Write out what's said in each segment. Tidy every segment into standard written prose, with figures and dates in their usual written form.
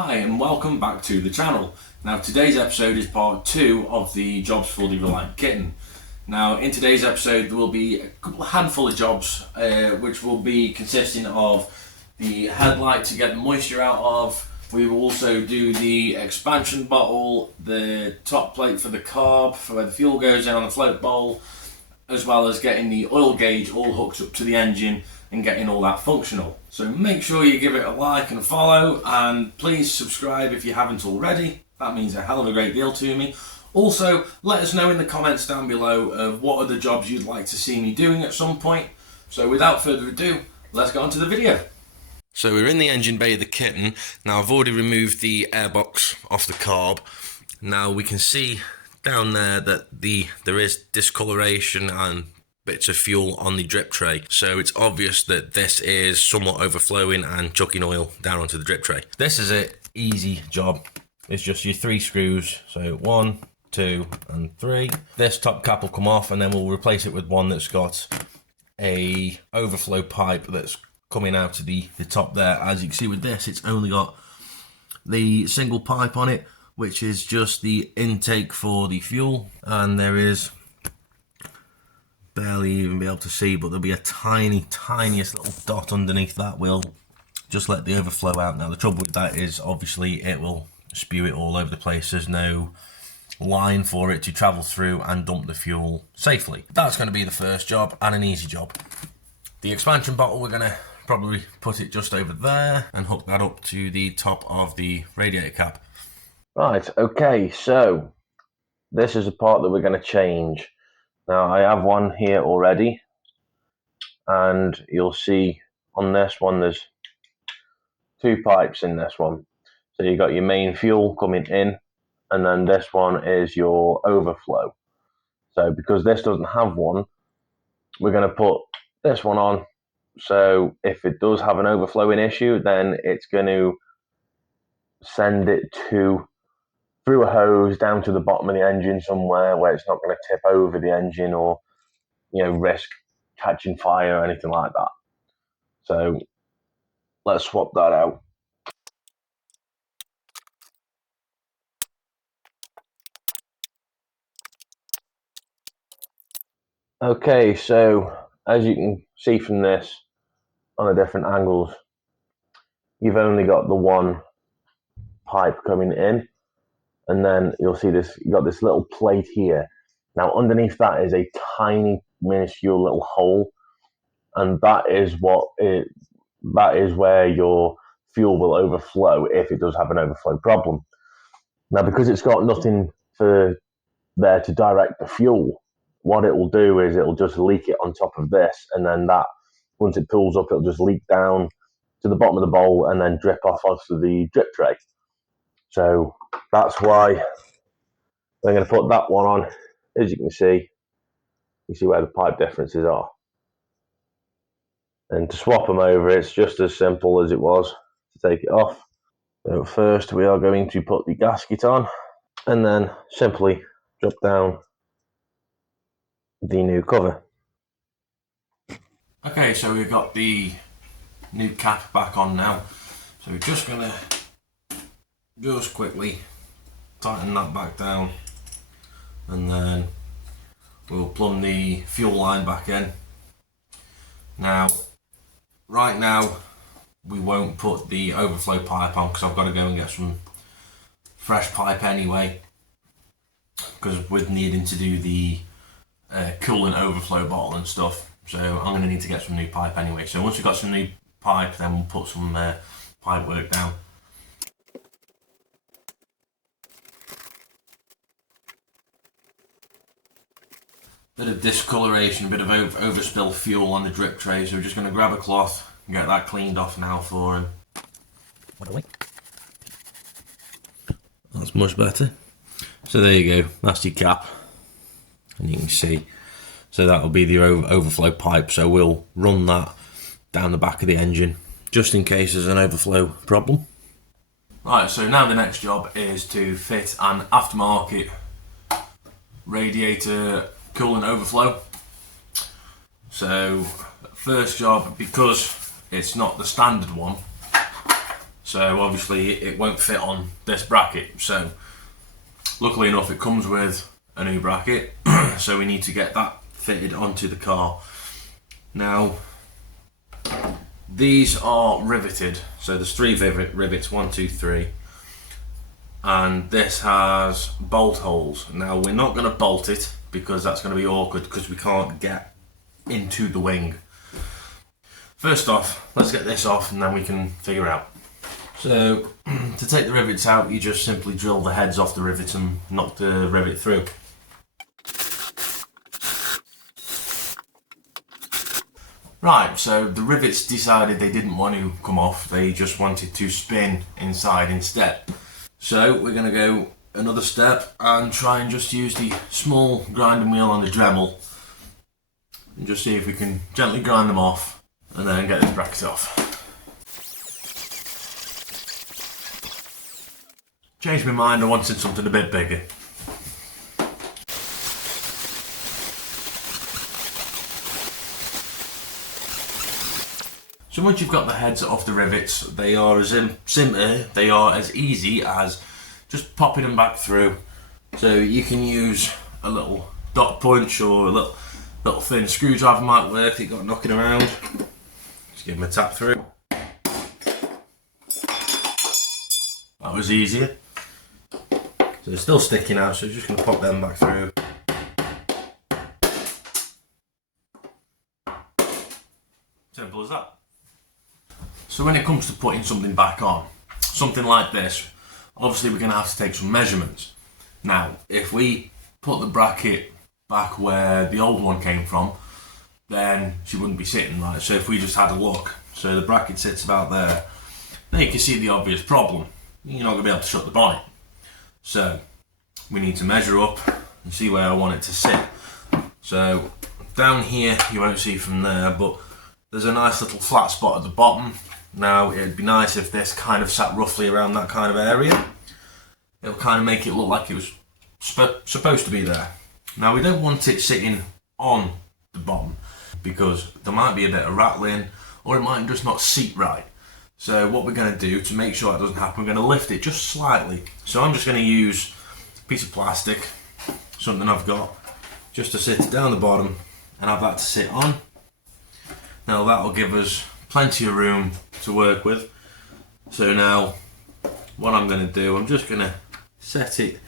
Hi and welcome back to the channel. Now today's episode is part 2 of the jobs for the Reliant Kitten. Now in today's episode there will be a handful of jobs which will be consisting of the headlight to get the moisture out of. We will also do the expansion bottle, the top plate for the carb for where the fuel goes in on the float bowl, as well as getting the oil gauge all hooked up to the engine and getting all that functional. So make sure you give it a like and follow, and please subscribe if you haven't already. That means a hell of a great deal to me. Also, let us know in the comments down below of what other jobs you'd like to see me doing at some point. So without further ado, let's get on to the video. So we're in the engine bay of the Kitten. Now I've already removed the airbox off the carb. Now we can see down there that there is discoloration and bits of fuel on the drip tray, so it's obvious that this is somewhat overflowing and chucking oil down onto the drip tray. This is an easy job. It's just your 3 screws, so 1, 2 and 3. This top cap will come off and then we'll replace it with one that's got a overflow pipe that's coming out of the top there. As you can see with this, it's only got the single pipe on it, which is just the intake for the fuel, and there is barely even be able to see, but there'll be a tiniest little dot underneath that will just let the overflow out. Now the trouble with that is obviously it will spew it all over the place. There's no line for it to travel through and dump the fuel safely. That's going to be the first job, and an easy job. The expansion bottle, we're going to probably put it just over there and hook that up to the top of the radiator cap. Right, okay, so this is a part that we're going to change. Now I have one here already, and you'll see on this one there's 2 pipes in this one. So you've got your main fuel coming in, and then this one is your overflow. So because this doesn't have one, we're going to put this one on. So if it does have an overflowing issue, then it's going to send it through a hose down to the bottom of the engine somewhere where it's not going to tip over the engine or, risk catching fire or anything like that. So let's swap that out. Okay, so as you can see from this on the different angles, you've only got the one pipe coming in, and then you'll see this, you've got this little plate here. Now underneath that is a tiny minuscule little hole, and that is where your fuel will overflow if it does have an overflow problem. Now because it's got nothing for there to direct the fuel, what it will do is it will just leak it on top of this, and then that, once it pulls up, it'll just leak down to the bottom of the bowl and then drip off onto the drip tray. So that's why I'm going to put that one on. As you can see where the pipe differences are. And to swap them over, it's just as simple as it was to take it off. So first we are going to put the gasket on, and then simply drop down the new cover. Okay, so we've got the new cap back on now. So we're just going to just quickly tighten that back down, and then we'll plumb the fuel line back in. Now, right now, we won't put the overflow pipe on because I've got to go and get some fresh pipe anyway, because we're needing to do the coolant overflow bottle and stuff. So I'm going to need to get some new pipe anyway. So once we've got some new pipe, then we'll put some pipe work down. Bit of discoloration, a bit of overspill fuel on the drip tray, so we're just going to grab a cloth and get that cleaned off now for him. That's much better. So there you go, that's your cap, and you can see, so that will be the overflow pipe. So we'll run that down the back of the engine just in case there's an overflow problem. Right, so now the next job is to fit an aftermarket radiator coolant overflow. So first job, because it's not the standard one, so obviously it won't fit on this bracket. So luckily enough it comes with a new bracket, so we need to get that fitted onto the car. Now these are riveted, so there's 3 rivets, 1, 2, 3, and this has bolt holes. Now we're not going to bolt it because that's going to be awkward because we can't get into the wing. First off, let's get this off and then we can figure out. So to take the rivets out, you just simply drill the heads off the rivets and knock the rivet through. Right, so the rivets decided they didn't want to come off, they just wanted to spin inside instead. So we're going to go another step and try and just use the small grinding wheel on the Dremel and just see if we can gently grind them off and then get this bracket off. Changed my mind, I wanted something a bit bigger. So once you've got the heads off the rivets, they are as easy as just popping them back through. So you can use a little dot punch or a little thin screwdriver might work. You've got knocking around. Just give them a tap through. That was easier. So they're still sticking out, so just going to pop them back through. Simple as that. So when it comes to putting something back on, something like this, obviously we're going to have to take some measurements. Now, if we put the bracket back where the old one came from, then she wouldn't be sitting right. So if we just had a look, so the bracket sits about there, then you can see the obvious problem. You're not going to be able to shut the bonnet. So we need to measure up and see where I want it to sit. So down here, you won't see from there, but there's a nice little flat spot at the bottom. Now it'd be nice if this kind of sat roughly around that kind of area. It'll kind of make it look like it was supposed to be there. Now we don't want it sitting on the bottom because there might be a bit of rattling or it might just not seat right. So what we're going to do to make sure that doesn't happen, we're going to lift it just slightly. So I'm just going to use a piece of plastic, something I've got, just to sit down the bottom and have that to sit on. Now that'll give us plenty of room to work with. So now what I'm going to do, I'm just going to set it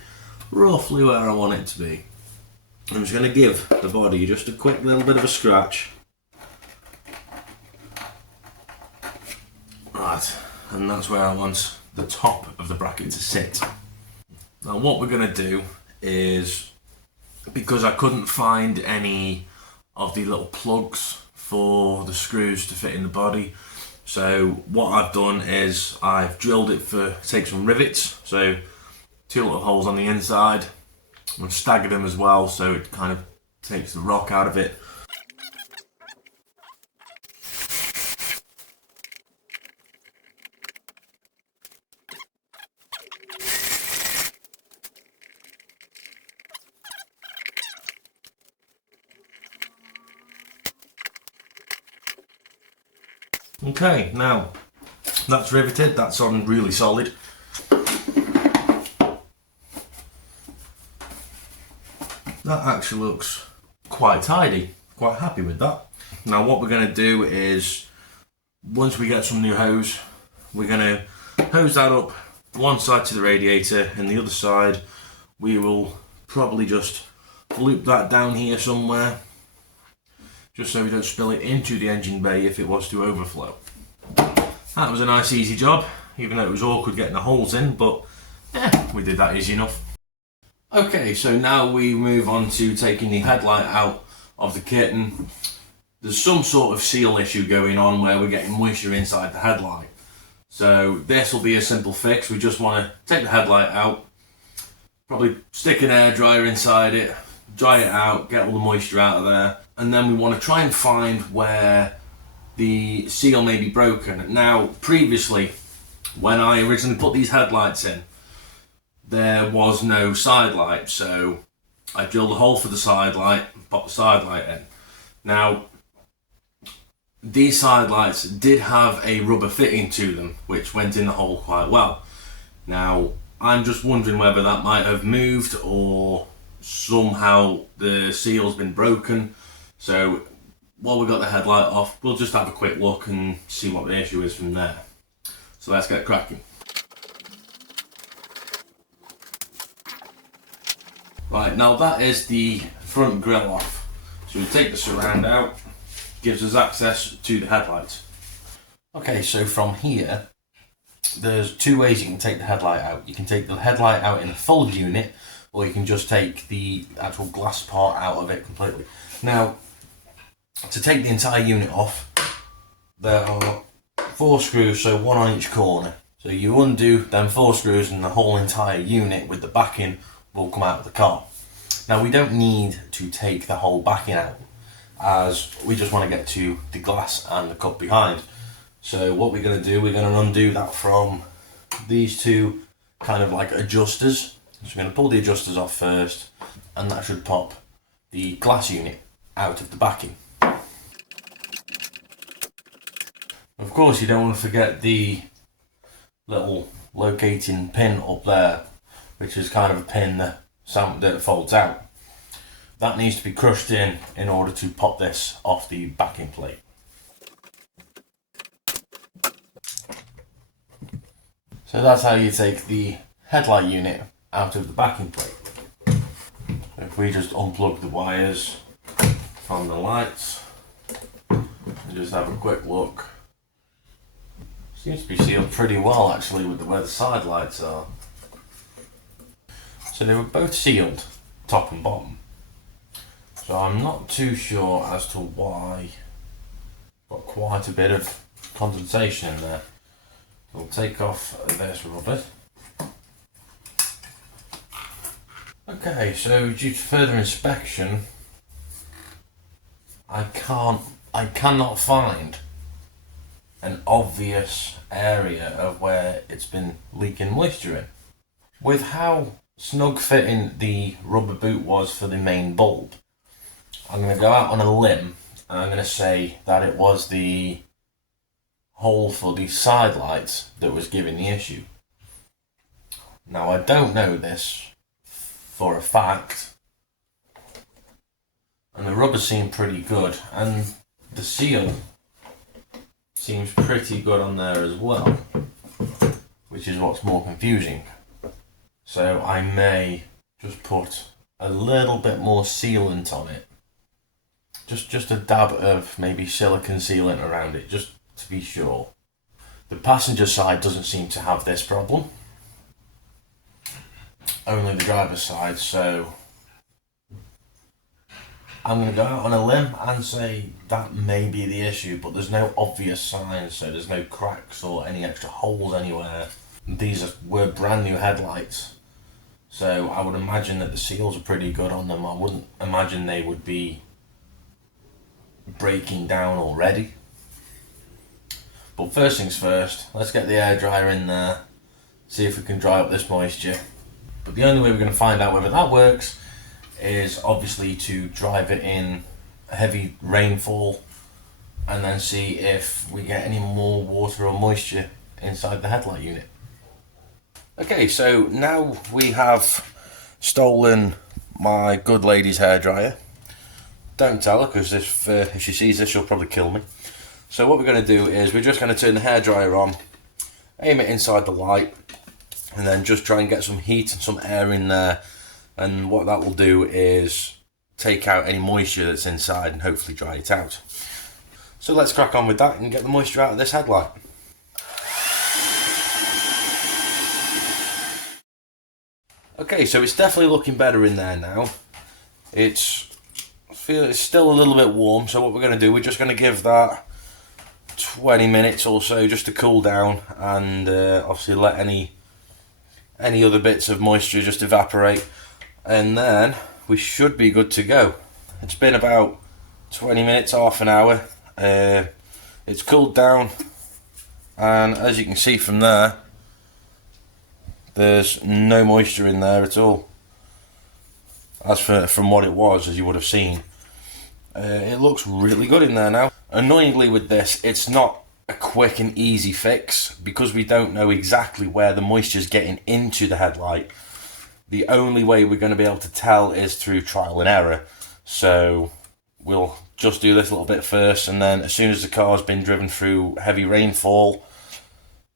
roughly where I want it to be. I'm just going to give the body just a quick little bit of a scratch. Right, and that's where I want the top of the bracket to sit. Now what we're going to do is, because I couldn't find any of the little plugs for the screws to fit in the body, so what I've done is I've drilled it for take some rivets, so 2 little holes on the inside. I've staggered them as well, so it kind of takes the rock out of it. Okay, now that's riveted, that's on really solid. That actually looks quite tidy, quite happy with that. Now what we're going to do is, once we get some new hose, we're going to hose that up one side to the radiator and the other side we will probably just loop that down here somewhere, just so we don't spill it into the engine bay if it was to overflow. That was a nice easy job, even though it was awkward getting the holes in, but we did that easy enough. Okay, so now we move on to taking the headlight out of the kitten. There's some sort of seal issue going on where we're getting moisture inside the headlight. So this will be a simple fix. We just want to take the headlight out, probably stick an air dryer inside it, dry it out, get all the moisture out of there, and then we want to try and find where the seal may be broken. Now previously, when I originally put these headlights in, there was no side light, so I drilled a hole for the side light, popped the side light in. Now these side lights did have a rubber fitting to them, which went in the hole quite well. Now, I'm just wondering whether that might have moved or somehow the seal's been broken. So while we got the headlight off, we'll just have a quick look and see what the issue is from there. So let's get cracking. Right, now that is the front grille off. So we take the surround out, gives us access to the headlights. Okay, so from here, there's two ways you can take the headlight out. You can take the headlight out in a full unit, or you can just take the actual glass part out of it completely. Now, to take the entire unit off, there are 4 screws, so 1 on each corner. So you undo them 4 screws and the whole entire unit with the backing will come out of the car. Now, we don't need to take the whole backing out, as we just want to get to the glass and the cup behind. So what we're going to do, we're going to undo that from these two kind of like adjusters. So we're going to pull the adjusters off first, and that should pop the glass unit out of the backing. Of course, you don't want to forget the little locating pin up there, which is kind of a pin that folds out. That needs to be crushed in order to pop this off the backing plate. So that's how you take the headlight unit out of the backing plate. So if we just unplug the wires from the lights and just have a quick look. Seems to be sealed pretty well actually with where the side lights are. So they were both sealed, top and bottom. So I'm not too sure as to why. Got quite a bit of condensation in there. We'll take off this rubber. Okay, so due to further inspection, I cannot find an obvious area of where it's been leaking moisture in. With how snug fitting the rubber boot was for the main bulb, I'm going to go out on a limb and I'm going to say that it was the hole for the side lights that was giving the issue. Now, I don't know this for a fact, and the rubber seemed pretty good, and the seal seems pretty good on there as well, which is what's more confusing. So I may just put a little bit more sealant on it, just a dab of maybe silicone sealant around it, just to be sure. The passenger side doesn't seem to have this problem, only the driver's side, so I'm going to go out on a limb and say that may be the issue, but there's no obvious signs, so there's no cracks or any extra holes anywhere. These were brand new headlights, so I would imagine that the seals are pretty good on them. I wouldn't imagine they would be breaking down already. But first things first, let's get the air dryer in there, see if we can dry up this moisture. But the only way we're going to find out whether that works is obviously to drive it in a heavy rainfall and then see if we get any more water or moisture inside the headlight unit. Okay, so now we have stolen my good lady's hairdryer. Don't tell her, because if she sees this she'll probably kill me. So what we're going to do is we're just going to turn the hairdryer on, aim it inside the light, and then just try and get some heat and some air in there. And what that will do is take out any moisture that's inside and hopefully dry it out. So let's crack on with that and get the moisture out of this headlight. Okay, so it's definitely looking better in there now. It's still a little bit warm, so what we're going to do, we're just going to give that 20 minutes or so just to cool down, and obviously let any other bits of moisture just evaporate, and then we should be good to go. It's been about 20 minutes, half an hour. It's cooled down, and as you can see from there, there's no moisture in there at all. From what it was, as you would have seen. It looks really good in there now. Annoyingly with this, it's not a quick and easy fix because we don't know exactly where the moisture's getting into the headlight. The only way we're going to be able to tell is through trial and error. So we'll just do this little bit first, and then as soon as the car's been driven through heavy rainfall,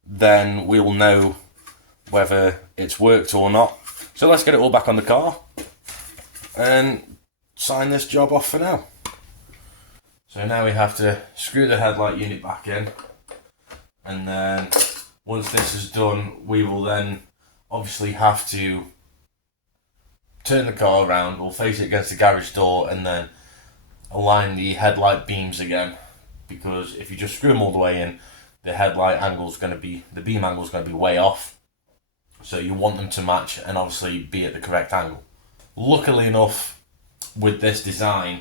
then we'll know whether it's worked or not. So let's get it all back on the car and sign this job off for now. So now we have to screw the headlight unit back in, and then once this is done, we will then obviously have to turn the car around. We'll face it against the garage door and then align the headlight beams again, because if you just screw them all the way in, the headlight angle's going to be, the beam angle's going to be way off. So you want them to match and obviously be at the correct angle. Luckily enough, with this design,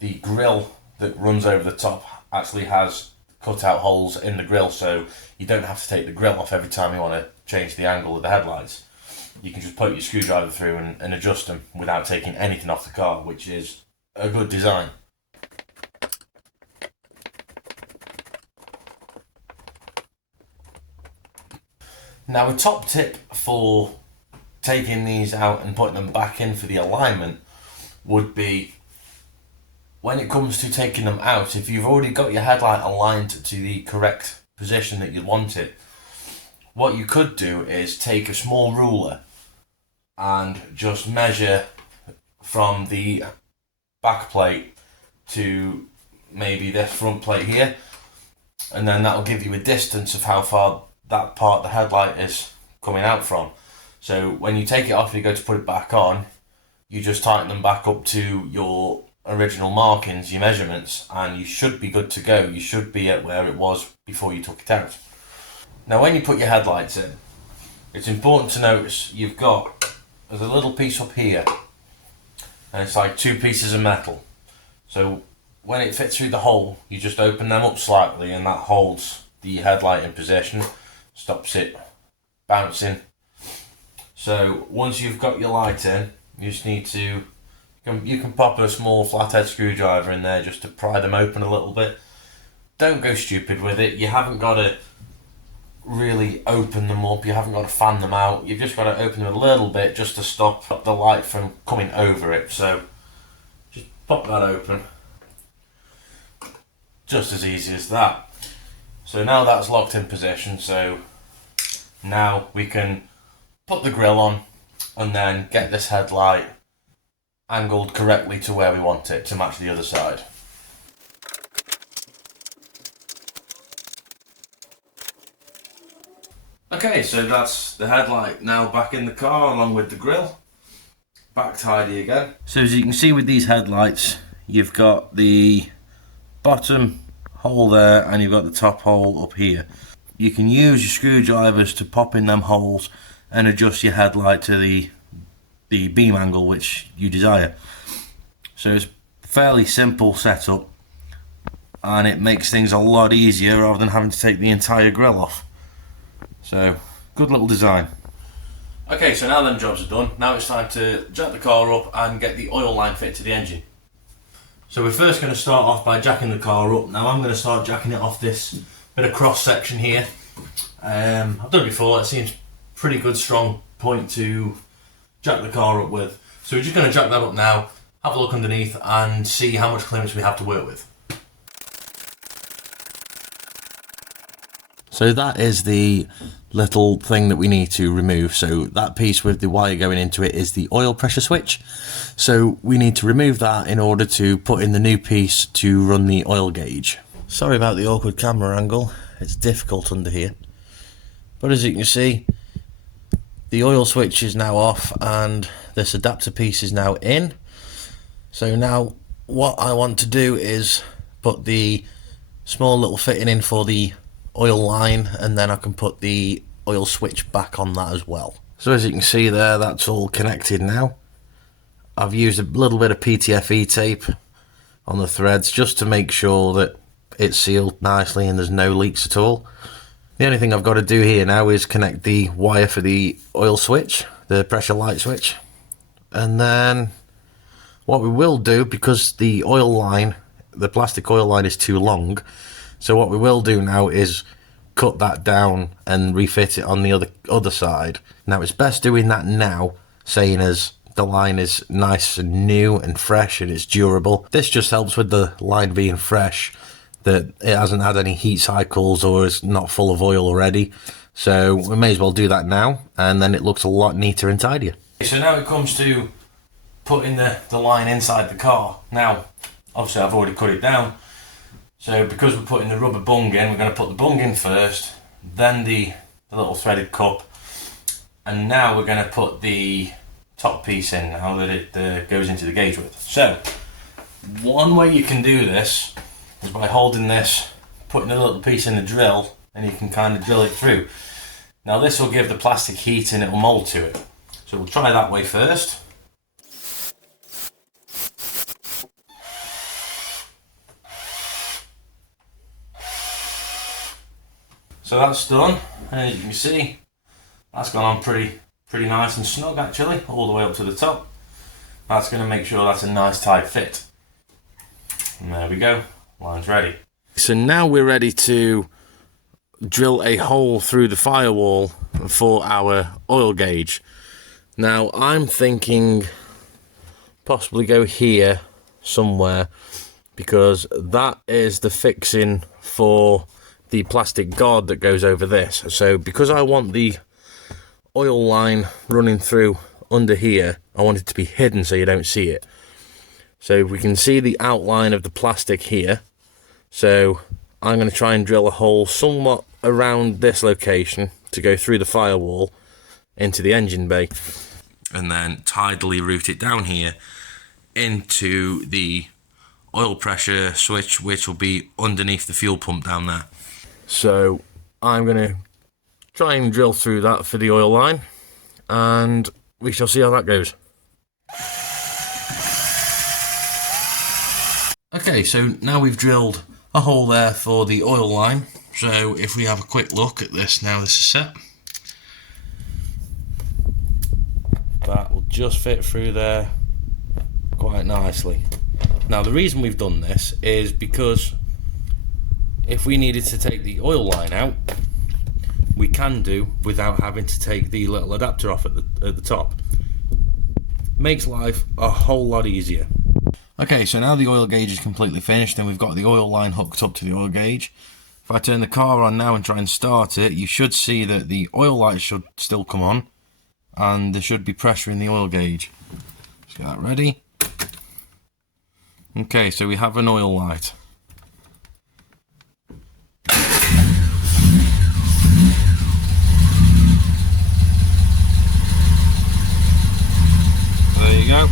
the grille that runs over the top actually has cut out holes in the grille, so you don't have to take the grille off every time you want to change the angle of the headlights. You can just put your screwdriver through and adjust them without taking anything off the car, which is a good design. Now, a top tip for taking these out and putting them back in for the alignment would be, when it comes to taking them out, if you've already got your headlight aligned to the correct position that you want it, what you could do is take a small ruler and just measure from the back plate to maybe this front plate here, and then that'll give you a distance of how far that part of the headlight is coming out from. So when you take it off, you go to put it back on, you just tighten them back up to your original markings, your measurements, and you should be good to go. You should be at where it was before you took it out. Now when you put your headlights in, it's important to notice there's a little piece up here, and it's like two pieces of metal. So when it fits through the hole, you just open them up slightly, and that holds the headlight in position, stops it bouncing. So once you've got your light in, you just need to, you can pop a small flathead screwdriver in there just to pry them open a little bit. Don't go stupid with it. You haven't got to really open them up, you haven't got to fan them out, you've just got to open them a little bit just to stop the light from coming over it. So just pop that open, just as easy as that. So now that's locked in position, so now we can put the grille on and then get this headlight angled correctly to where we want it to match the other side. Okay, so that's the headlight now back in the car along with the grille. Back tidy again. So as you can see with these headlights, you've got the bottom hole there and you've got the top hole up here. You can use your screwdrivers to pop in them holes and adjust your headlight to the beam angle which you desire. So it's a fairly simple setup, and it makes things a lot easier rather than having to take the entire grille off. So, good little design. Okay, so now them jobs are done. Now it's time to jack the car up and get the oil line fitted to the engine. So we're first going to start off by jacking the car up. Now I'm going to start jacking it off this bit of cross section here. I've done it before, it seems pretty good strong point to jack the car up with. So we're just going to jack that up now, have a look underneath and see how much clearance we have to work with. So that is the little thing that we need to remove. So that piece with the wire going into it is the oil pressure switch. So we need to remove that in order to put in the new piece to run the oil gauge. Sorry about the awkward camera angle, it's difficult under here. But as you can see, the oil switch is now off and this adapter piece is now in. So now what I want to do is put the small little fitting in for the oil line, and then I can put the oil switch back on that as well. So as you can see there, that's all connected now. I've used a little bit of PTFE tape on the threads just to make sure that it's sealed nicely and there's no leaks at all. The only thing I've got to do here now is connect the wire for the oil switch, the pressure light switch, and then what we will do, because the oil line the plastic oil line is too long. So what we will do now is cut that down and refit it on the other side. Now it's best doing that now, saying as the line is nice and new and fresh and it's durable. This just helps with the line being fresh, that it hasn't had any heat cycles or is not full of oil already. So we may as well do that now, and then it looks a lot neater and tidier. So now it comes to putting the line inside the car. Now, obviously I've already cut it down. So because we're putting the rubber bung in, we're going to put the bung in first, then the little threaded cup, and now we're going to put the top piece in now that it goes into the gauge width. So one way you can do this is by holding this, putting a little piece in the drill, and you can kind of drill it through. Now this will give the plastic heat and it will mould to it. So we'll try that way first. So that's done, and as you can see, that's gone on pretty nice and snug actually, all the way up to the top. That's going to make sure that's a nice tight fit. And there we go, line's ready. So now we're ready to drill a hole through the firewall for our oil gauge. Now I'm thinking possibly go here somewhere, because that is the fixing for the plastic guard that goes over this. So because I want the oil line running through under here, I want it to be hidden so you don't see it. So we can see the outline of the plastic here. So I'm going to try and drill a hole somewhat around this location to go through the firewall into the engine bay, and then tidally route it down here into the oil pressure switch, which will be underneath the fuel pump down there. So I'm going to try and drill through that for the oil line, and we shall see how that goes. Okay, so now we've drilled a hole there for the oil line. So if we have a quick look at this now this is set, that will just fit through there quite nicely. Now the reason we've done this is because if we needed to take the oil line out, we can do without having to take the little adapter off at the top. Makes life a whole lot easier. Okay, so now the oil gauge is completely finished and we've got the oil line hooked up to the oil gauge. If I turn the car on now and try and start it, you should see that the oil light should still come on and there should be pressure in the oil gauge. Let's get that ready. Okay, so we have an oil light. There you go.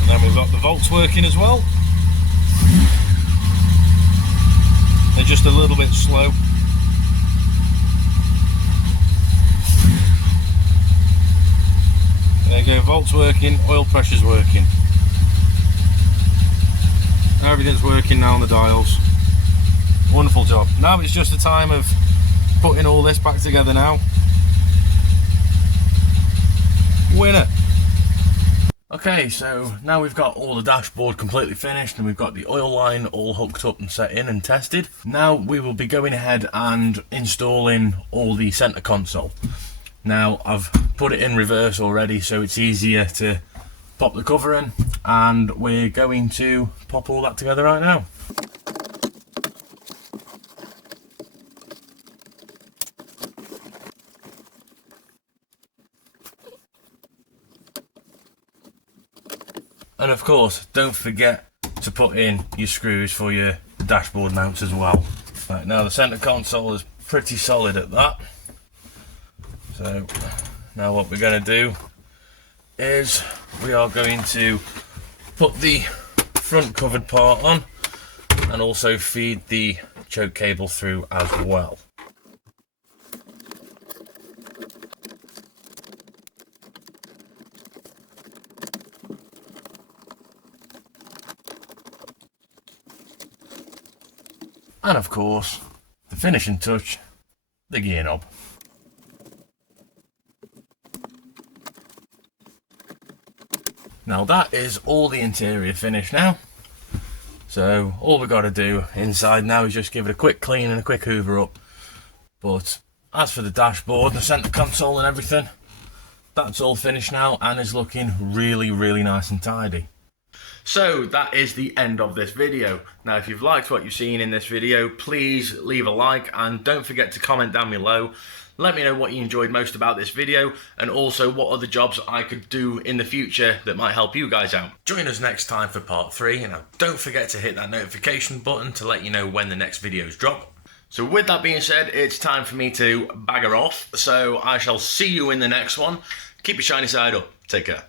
And then we've got the volts working as well. They're just a little bit slow. There you go, volts working, oil pressure's working. Everything's working now on the dials. Wonderful job. Now it's just a time of putting all this back together now. Winner. Okay, so now we've got all the dashboard completely finished and we've got the oil line all hooked up and set in and tested. Now we will be going ahead and installing all the center console. Now I've put it in reverse already so it's easier to pop the cover in, and we're going to pop all that together right now. And of course, don't forget to put in your screws for your dashboard mounts as well. Right, now the center console is pretty solid at that. So now what we're going to do is we are going to put the front covered part on and also feed the choke cable through as well. And of course, the finishing touch, the gear knob. Now that is all the interior finish now. So all we've got to do inside now is just give it a quick clean and a quick hoover up. But as for the dashboard and the centre console and everything, that's all finished now and is looking really, really nice and tidy. So that is the end of this video. Now if you've liked what you've seen in this video, please leave a like and don't forget to comment down below. Let me know what you enjoyed most about this video and also what other jobs I could do in the future that might help you guys out. Join us next time for part 3, and don't forget to hit that notification button to let you know when the next videos drop. So with that being said, it's time for me to bagger off, so I shall see you in the next one. Keep your shiny side up. Take care.